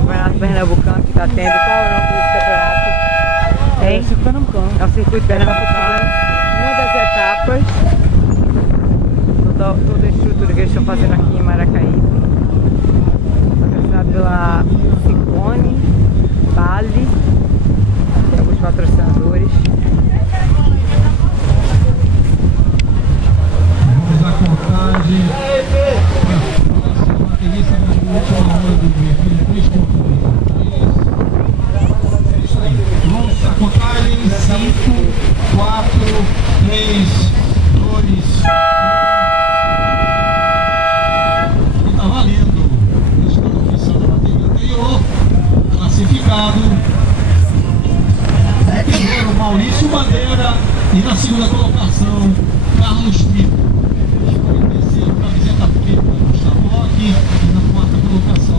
Campeonato Pernambucano que tá tendo. Qual é o nome desse campeonato? É o Circuito Pernambucano. É o Circuito Pernambucano. Uma das etapas. Toda a estrutura que eles estão fazendo aqui em Maracaípe. Patrocinado pela Ciclone, Vale, tem alguns patrocinadores. Vamos à contagem. Baterista na última hora do dia, 3.3. Isso aí. Vamos à contagem. 5, 4, 3, 2, 1. E tá valendo. Resultado oficial da bateria anterior. Classificado. Primeiro, Maurício Bandeira. E na segunda colocação, Carlos Tito. Terceiro, camiseta preta, Gustavo Locke. E na quarta colocação,